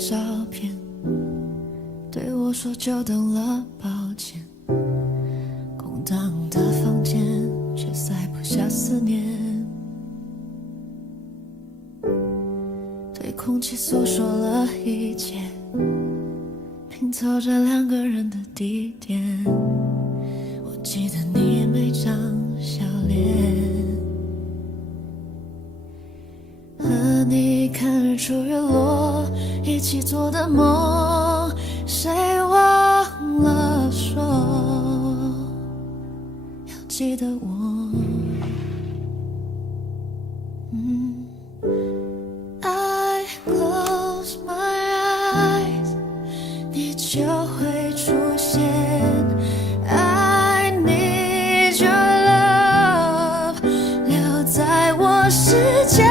照片，对我说久等了，抱歉。空荡的房间，却塞不下思念。对空气诉说了一切，拼凑着两个人的地点。我记得你每张笑脸，和你看日出日落，一起做的梦，谁忘了说要记得我。I close my eyes， 你就会出现。I need your love， 留在我世界，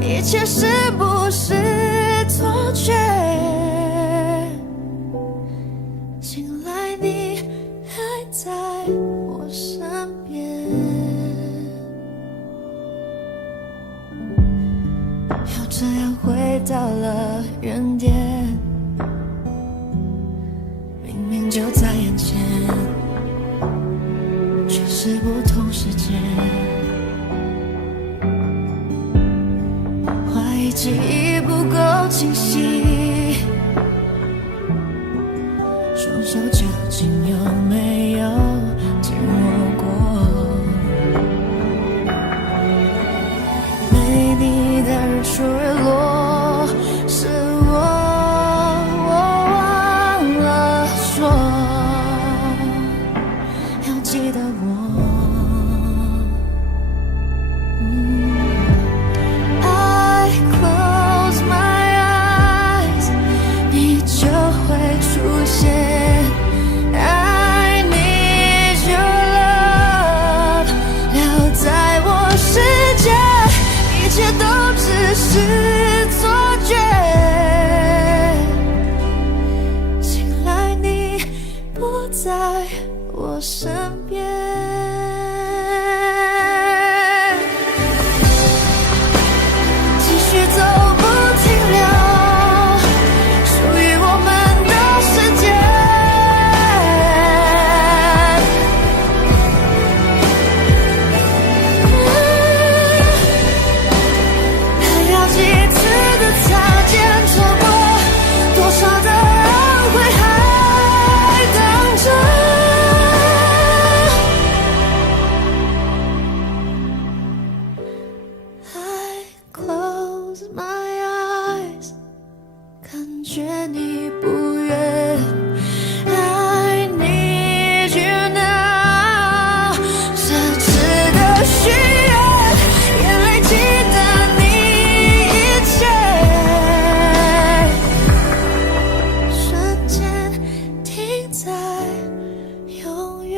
一切是不是错觉？醒来你还在我身边，要这样回到了原点，明明就在眼前，却是不同世界。怀疑记忆不够清晰，双手究竟有没有紧握过？没你的日出日落，是我忘了说要记得我。I close my eyes， 你就会出现。I need your love， 留在我世界，一切都只是错觉。醒来你不在我身边，继续走不停留，属于我们的世界。还要几次的擦肩，错过多少的恩惠还等着。I close my eyes， 感觉你不远。I need you now， 奢侈的许愿，眼泪记得你一切，瞬间停在永远。